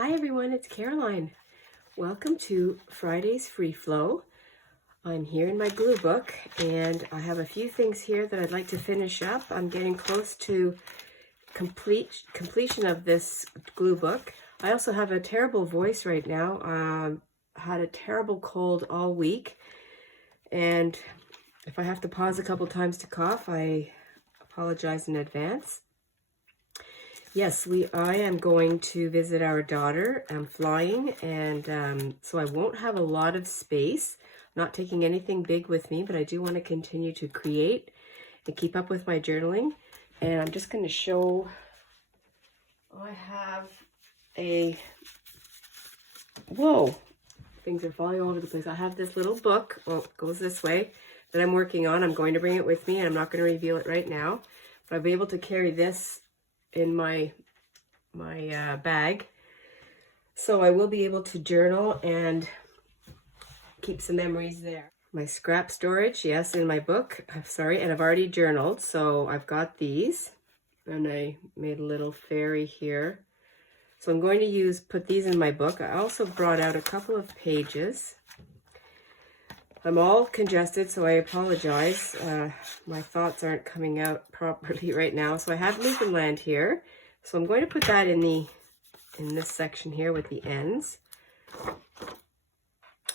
Hi everyone, it's Caroline. Welcome to Friday's Free Flow. I'm here in my glue book and I have a few things here that I'd like to finish up. I'm getting close to completion of this glue book. I also have a terrible voice right now. Had a terrible cold all week, and if I have to pause a couple times to cough, I apologize in advance. Yes, I am going to visit our daughter. I'm flying, and so I won't have a lot of space. I'm not taking anything big with me, but I do want to continue to create and keep up with my journaling. And I'm just going to show, I have whoa, things are falling all over the place. I have this little book, well, it goes this way, that I'm working on. I'm going to bring it with me, and I'm not going to reveal it right now, but I'll be able to carry this in my bag, so I will be able to journal and keep some memories there. My scrap storage, yes, in my book. I'm sorry, and I've already journaled, so I've got these, and I made a little fairy here. So I'm going to put these in my book. I also brought out a couple of pages. I'm all congested, so I apologize. My thoughts aren't coming out properly right now. So I have Newfoundland here. So I'm going to put that in this section here with the ends.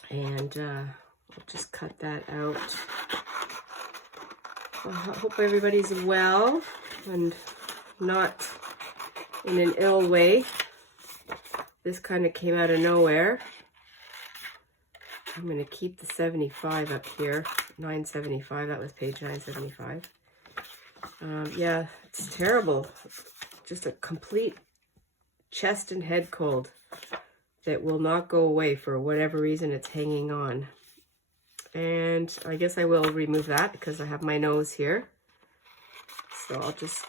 And I'll just cut that out. I hope everybody's well and not in an ill way. This kind of came out of nowhere. I'm going to keep the 75 up here, 975, that was page 975. Yeah, it's terrible. Just a complete chest and head cold that will not go away for whatever reason. It's hanging on. And I guess I will remove that because I have my nose here. So I'll just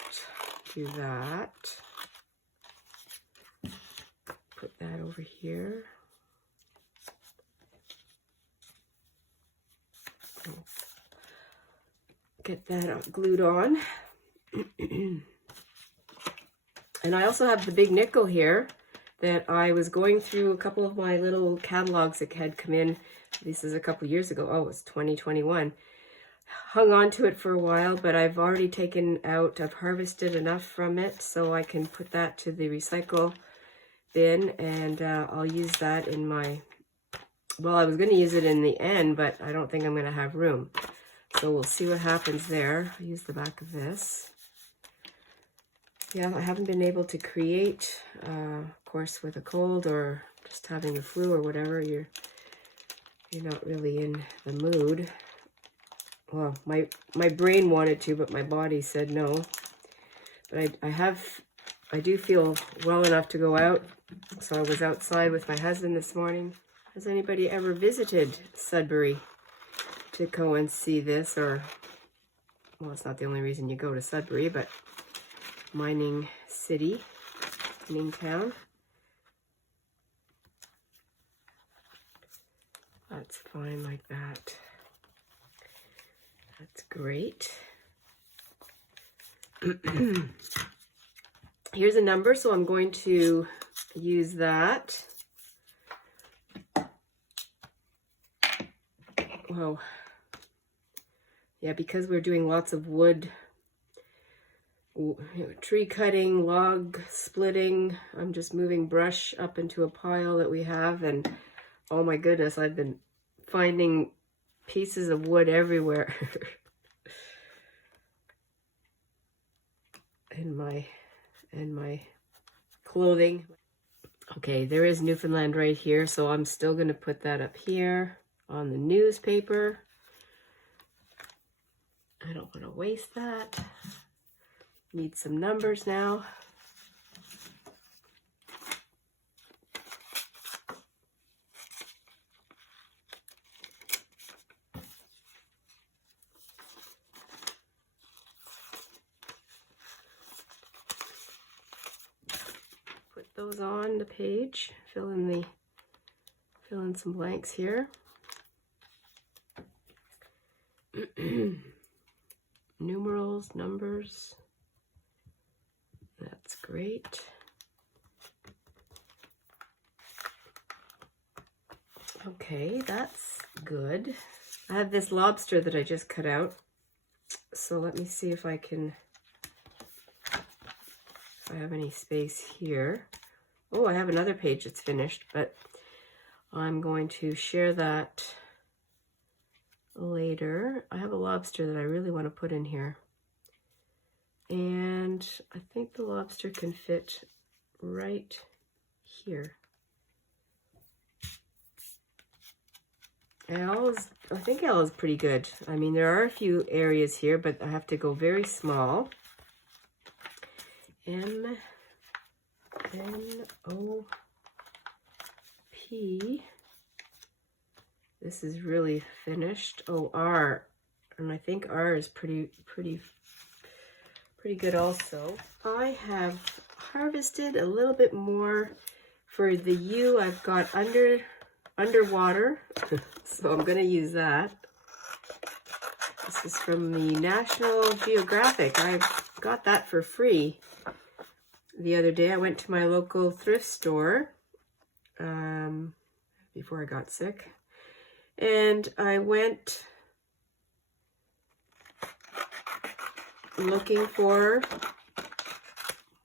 do that. Put that over here. Get that glued on. And I also have the big nickel here that I was going through a couple of my little catalogs that had come in. This is a couple years ago. Oh, it's 2021. Hung on to it for a while, but I've already taken out, I've harvested enough from it so I can put that to the recycle bin, and I'll use that in my, well, I was going to use it in the end, but I don't think I'm going to have room. So we'll see what happens there. I'll use the back of this. Yeah, I haven't been able to create, of course, with a cold or just having a flu or whatever. You're not really in the mood. Well, my brain wanted to, but my body said no. But I do feel well enough to go out. So I was outside with my husband this morning. Has anybody ever visited Sudbury to go and see this? Or, well, it's not the only reason you go to Sudbury, but mining city, mining town. That's fine like that. That's great. Here's a number, so I'm going to use that. Whoa. Yeah, because we're doing lots of wood, tree cutting, log splitting, I'm just moving brush up into a pile that we have, and oh my goodness, I've been finding pieces of wood everywhere in my clothing. Okay, there is Newfoundland right here, so I'm still going to put that up here on the newspaper. I don't want to waste that. Need some numbers now. Put those on the page. Fill in some blanks here. Numerals, numbers. That's great. Okay, that's good. I have this lobster that I just cut out. So let me see if I have any space here. Oh, I have another page that's finished, but I'm going to share that later. I have a lobster that I really want to put in here. And I think the lobster can fit right here. I think L is pretty good. I mean, there are a few areas here, but I have to go very small. M, N, O, P. This is really finished. Oh, R. And I think R is pretty good also. I have harvested a little bit more for the U. I've got underwater, so I'm going to use that. This is from the National Geographic. I got that for free the other day. I went to my local thrift store before I got sick, and I went looking for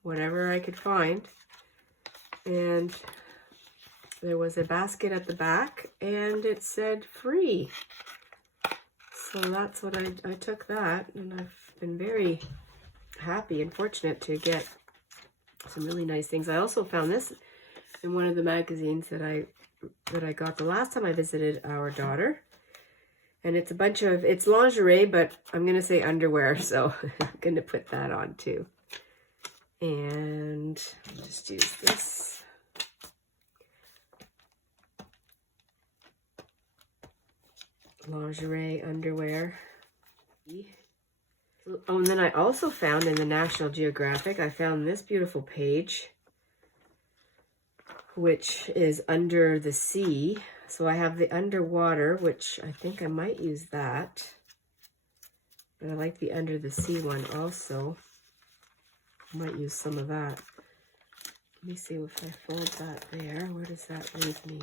whatever I could find, and there was a basket at the back and it said free. So that's what I took that, and I've been very happy and fortunate to get some really nice things. I also found this in one of the magazines that I got the last time I visited our daughter. And it's it's lingerie, but I'm going to say underwear, so I'm going to put that on too. And I'll just use this. Lingerie, underwear. Oh, and then I also found in the National Geographic, I found this beautiful page, which is under the sea. So I have the underwater, which I think I might use that. But I like the under the sea one also. I might use some of that. Let me see if I fold that there. Where does that leave me?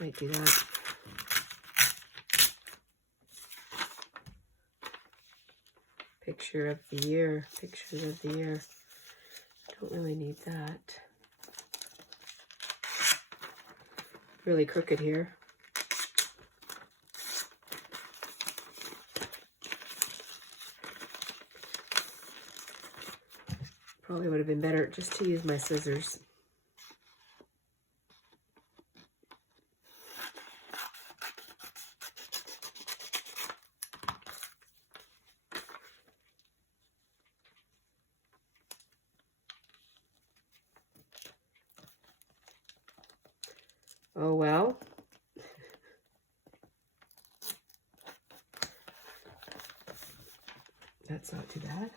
Might do that. Picture of the year. Pictures of the year. Don't really need that. Really crooked here. Probably would have been better just to use my scissors. Oh well. That's not too bad.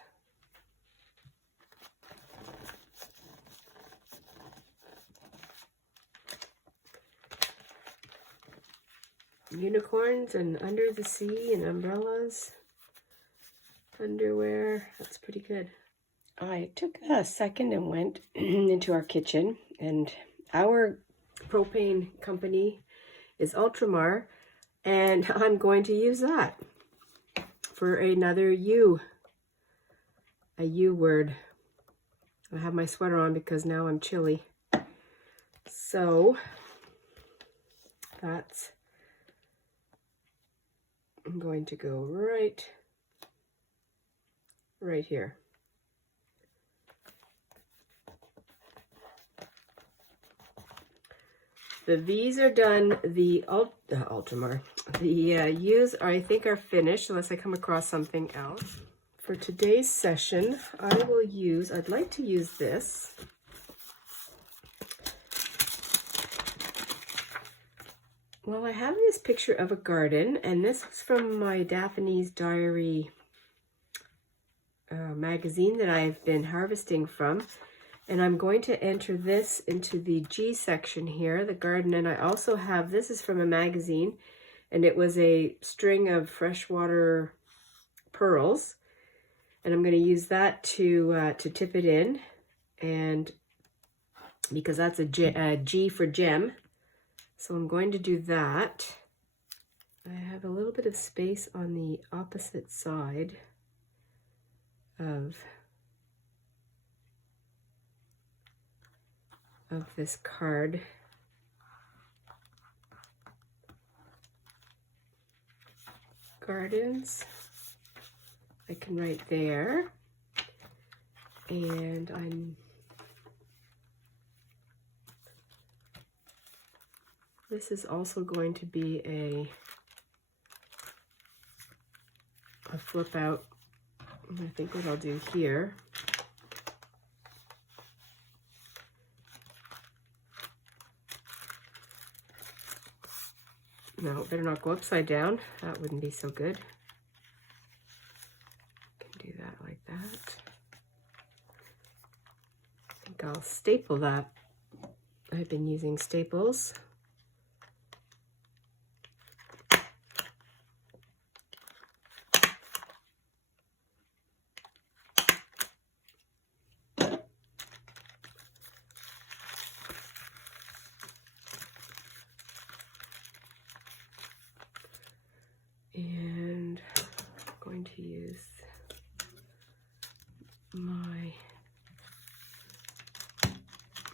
Unicorns and under the sea and umbrellas, underwear, that's pretty good. I took a second and went into our kitchen, and our propane company is Ultramar, and I'm going to use that for another U, a U word. I have my sweater on because now I'm chilly. So that's, I'm going to go right here. The V's are done. The Ultramar, the U's I think are finished unless I come across something else. For today's session, I'd like to use this. Well, I have this picture of a garden, and this is from my Daphne's Diary magazine that I've been harvesting from. And I'm going to enter this into the G section here, the garden. And I also have, this is from a magazine, and it was a string of freshwater pearls. And I'm going to use that to tip it in. And because that's a G for gem. So I'm going to do that. I have a little bit of space on the opposite side of this card. Gardens. I can write there. And this is also going to be a flip out. I think what I'll do here, no, better not go upside down. That wouldn't be so good. Can do that like that. I think I'll staple that. I've been using staples. And I'm going to use my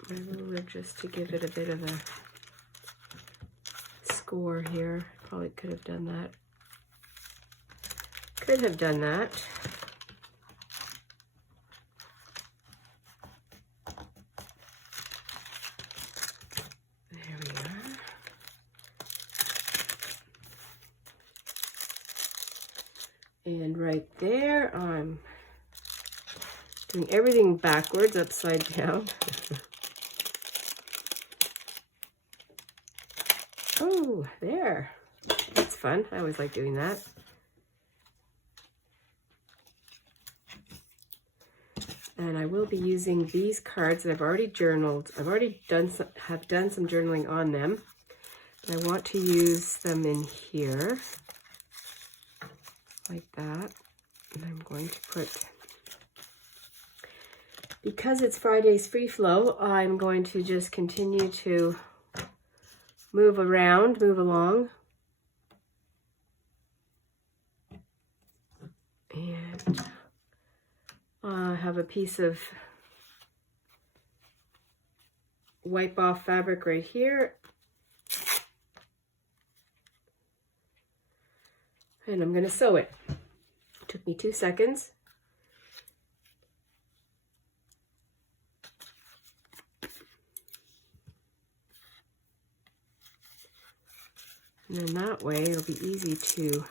ruler just to give it a bit of a score here. Probably could have done that. Could have done that. There we are. And right there, I'm doing everything backwards, upside down. Oh, there. That's fun. I always like doing that. And I will be using these cards that I've already journaled. I've already done some journaling on them. I want to use them in here, like that. And I'm going to put, because it's Friday's free flow, I'm going to just continue to move around, move along. And I have a piece of wipe off fabric right here. And I'm going to sew it. It took me 2 seconds. And then that way it'll be easy to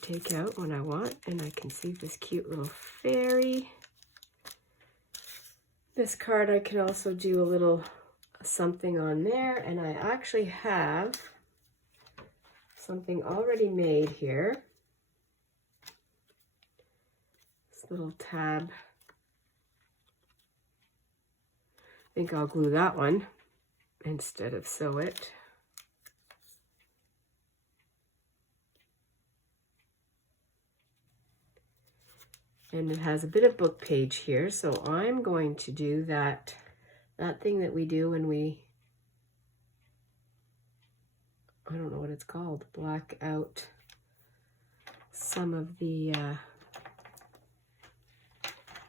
take out when I want, and I can see this cute little fairy. This card I can also do a little something on there, and I actually have something already made here. This little tab. I think I'll glue that one instead of sew it. And it has a bit of book page here, so I'm going to do that thing that we do when we, I don't know what it's called, black out some of the,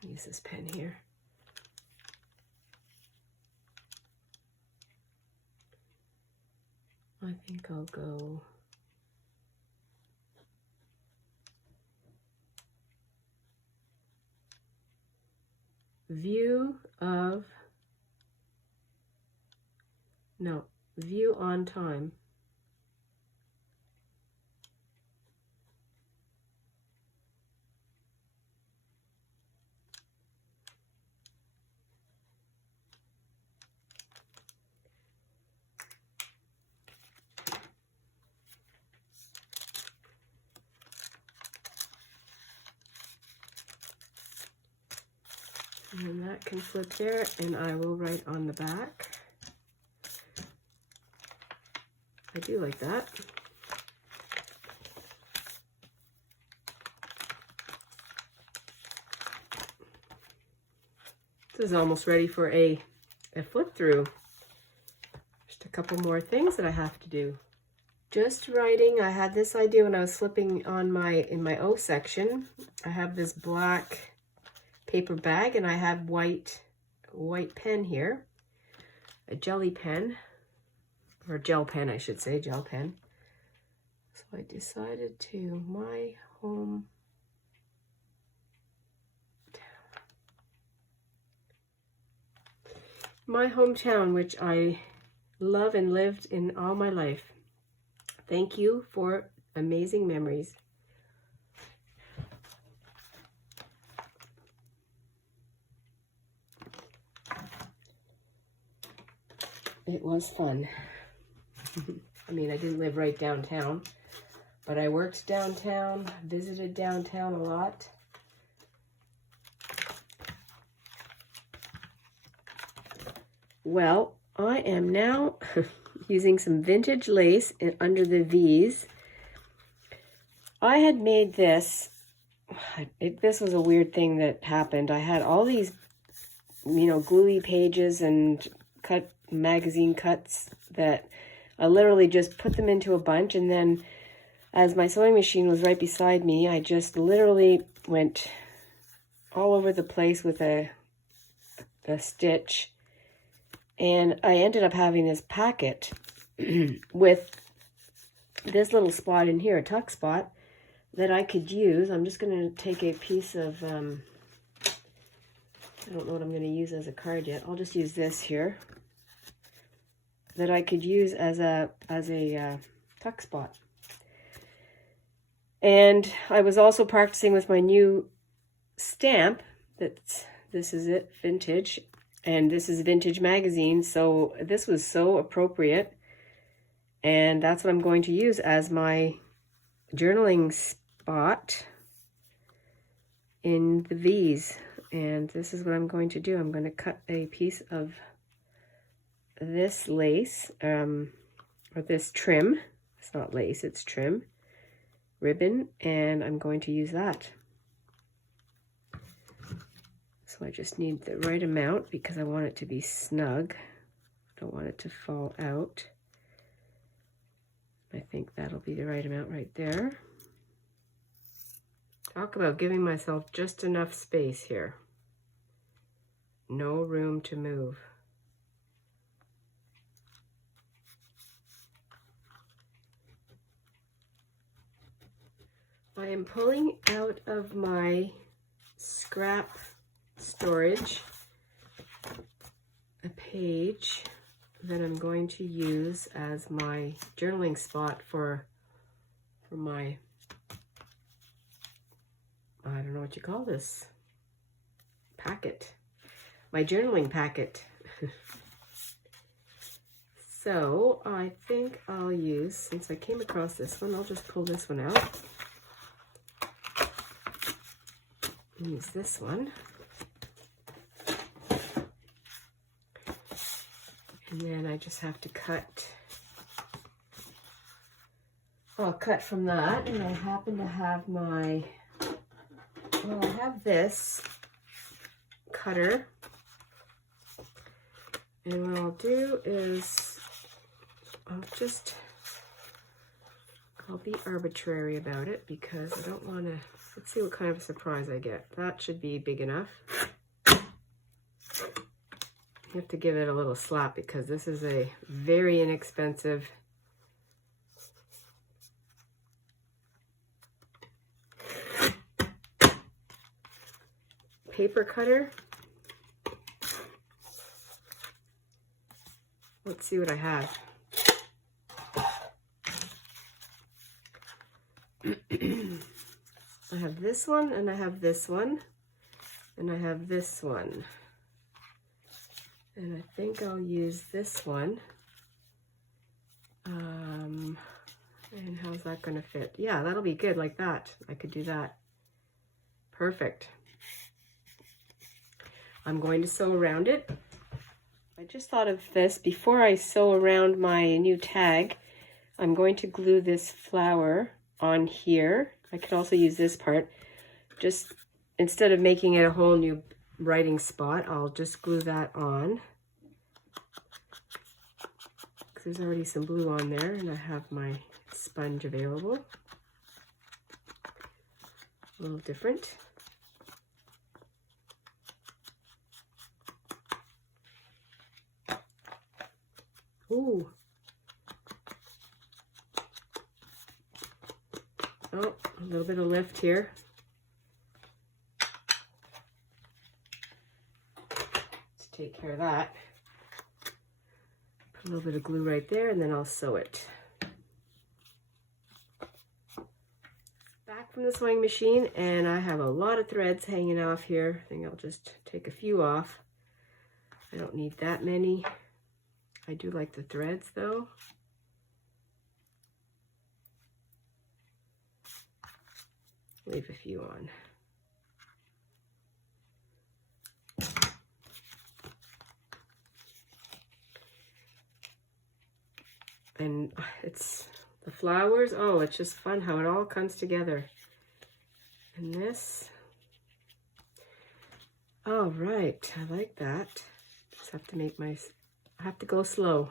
use this pen here. I think I'll go view on time. And that can flip there, and I will write on the back. I do like that. This is almost ready for a flip through. Just a couple more things that I have to do. Just writing, I had this idea when I was flipping on in my O section. I have this black paper bag and I have white pen here, a jelly pen, or gel pen, I should say, gel pen. So I decided to my hometown, which I love and lived in all my life. Thank you for amazing memories. It was fun. I mean, I didn't live right downtown, but I worked downtown, visited downtown a lot. Well, I am now using some vintage lace under the V's. I had made this. This was a weird thing that happened. I had all these, gluey pages and magazine cuts that I literally just put them into a bunch, and then as my sewing machine was right beside me, I just literally went all over the place with a stitch, and I ended up having this packet with this little spot in here, a tuck spot, that I could use. I'm just going to take a piece of, I don't know what I'm going to use as a card yet. I'll just use this here, that I could use as a tuck spot. And I was also practicing with my new stamp. This is it, vintage, and this is Vintage Magazine. So this was so appropriate, and that's what I'm going to use as my journaling spot in the V's. And this is what I'm going to do. I'm going to cut a piece of this lace, or this trim. It's not lace, it's trim ribbon, and I'm going to use that. So I just need the right amount because I want it to be snug. I don't want it to fall out. I think that'll be the right amount right there. Talk about giving myself just enough space here. No room to move. I am pulling out of my scrap storage a page that I'm going to use as my journaling spot for my, I don't know what you call this, packet, my journaling packet. So I think I'll use, since I came across this one, I'll just pull this one out. Use this one. And then I just have to cut. I'll cut from that, and I happen to have my, well, I have this cutter. And what I'll do is I'll be arbitrary about it because I don't want to. Let's see what kind of a surprise I get. That should be big enough. You have to give it a little slap because this is a very inexpensive paper cutter. Let's see what I have. I have this one, and I have this one, and I have this one. And I think I'll use this one. And how's that going to fit? Yeah, that'll be good like that. I could do that. Perfect. I'm going to sew around it. I just thought of this. Before I sew around my new tag, I'm going to glue this flower on here. I could also use this part. Just instead of making it a whole new writing spot, I'll just glue that on. There's already some blue on there, and I have my sponge available. A little different. Ooh. Oh, a little bit of lift here. Let's take care of that. Put a little bit of glue right there, and then I'll sew it. Back from the sewing machine, and I have a lot of threads hanging off here. I think I'll just take a few off. I don't need that many. I do like the threads though. Leave a few on. And it's the flowers. Oh, it's just fun how it all comes together. And this. All right, I like that. Just have to make my, I have to go slow.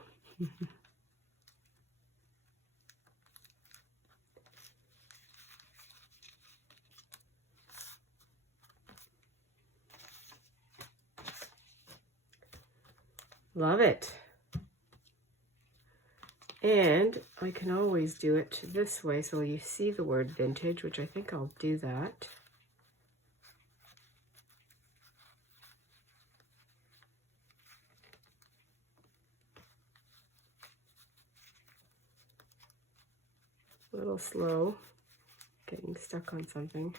Love it. And I can always do it this way, so you see the word vintage, which I think I'll do that. A little slow, getting stuck on something.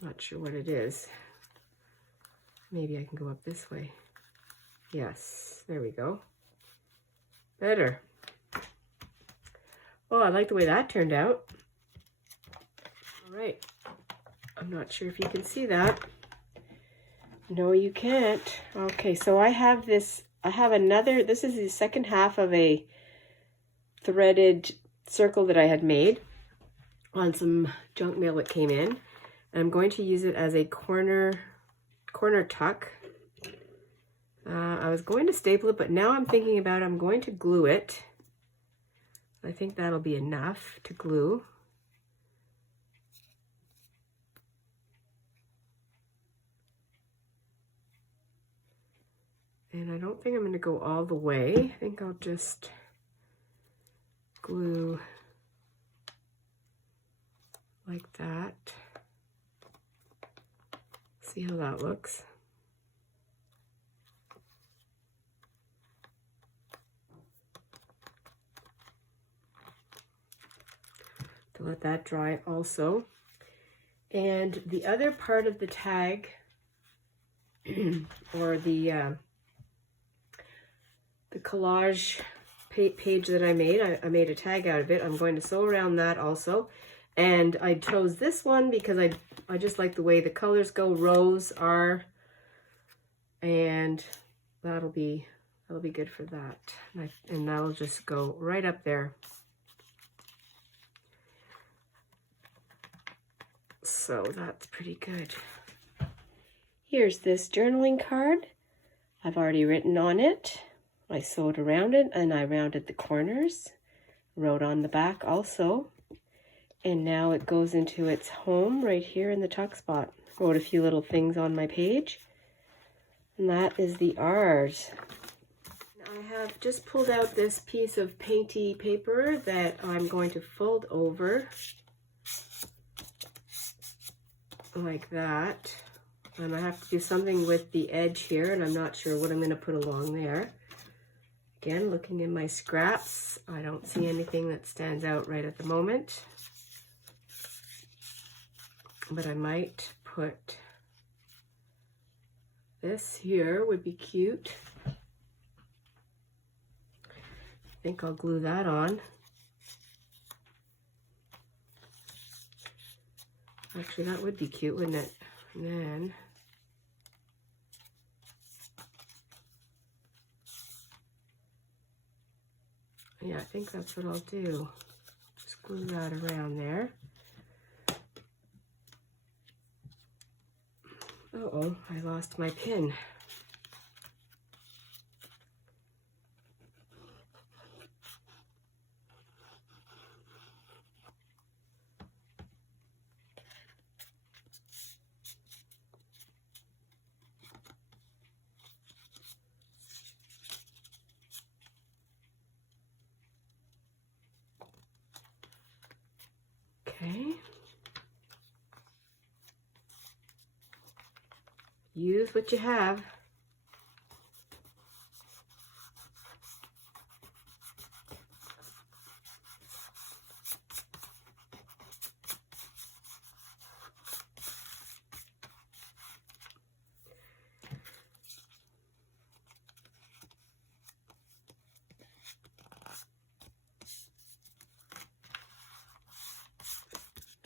Not sure what it is. Maybe I can go up this way. Yes, there we go. Better. Oh, I like the way that turned out. All right. I'm not sure if you can see that. No, you can't. Okay, so I have this, I have another, this is the second half of a threaded circle that I had made on some junk mail that came in. I'm going to use it as a corner tuck. I was going to staple it, but now I'm thinking about it, I'm going to glue it. I think that'll be enough to glue. And I don't think I'm going to go all the way. I think I'll just glue like that. See how that looks. To let that dry also. And the other part of the tag or the collage page that I made, I made a tag out of it. I'm going to sew around that also. And I chose this one because I just like the way the colors go. Rose are, and that'll be good for that. And that'll just go right up there. So that's pretty good. Here's this journaling card. I've already written on it. I sewed around it and I rounded the corners. Wrote on the back also. And now it goes into its home right here in the tuck spot. Wrote a few little things on my page. And that is the R's. I have just pulled out this piece of painty paper that I'm going to fold over like that. And I have to do something with the edge here, and I'm not sure what I'm going to put along there. Again, looking in my scraps, I don't see anything that stands out right at the moment. But I might put this here, would be cute. I think I'll glue that on. Actually, that would be cute, wouldn't it? And then yeah, I think that's what I'll do. Just glue that around there. Uh-oh, I lost my pin. Okay. Use what you have.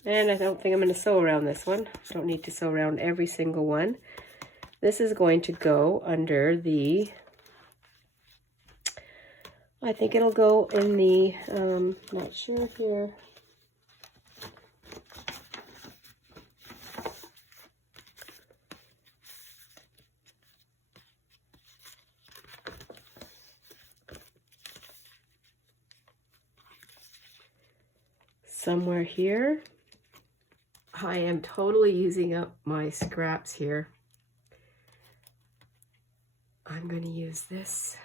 And I don't think I'm going to sew around this one. Don't need to sew around every single one. This is going to go under the, I think it'll go in the, not sure here. Somewhere here. I am totally using up my scraps here. I'm going to use this.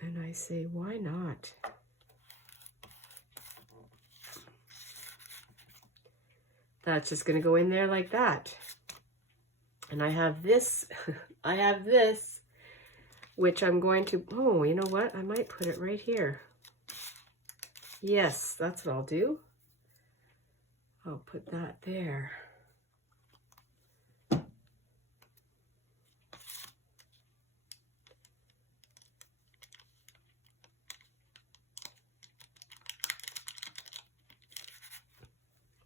And I say, why not? That's just going to go in there like that. And I have this, I have this, which I'm going to, oh, you know what? I might put it right here. Yes, that's what I'll do. I'll put that there.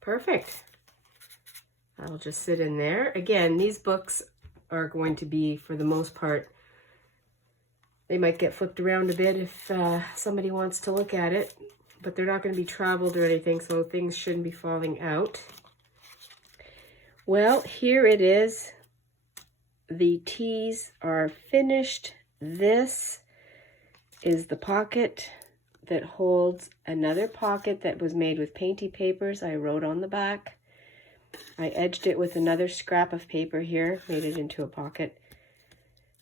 Perfect. That'll just sit in there. Again, these books are going to be, for the most part, they might get flipped around a bit if somebody wants to look at it, but they're not going to be traveled or anything, so things shouldn't be falling out. Well, here it is. The T's are finished. This is the pocket that holds another pocket that was made with painty papers. I wrote on the back. I edged it with another scrap of paper here, made it into a pocket,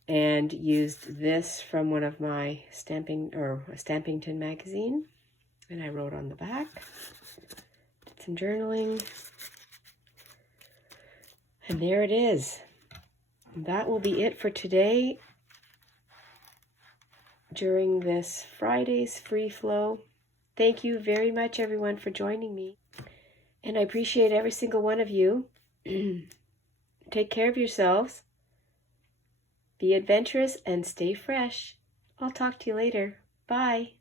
and used this from one of my stamping, or a Stampington magazine, and I wrote on the back. Did some journaling. And there it is. That will be it for today during this Friday's free flow. Thank you very much, everyone, for joining me. And I appreciate every single one of you. Take care of yourselves. Be adventurous and stay fresh. I'll talk to you later. Bye.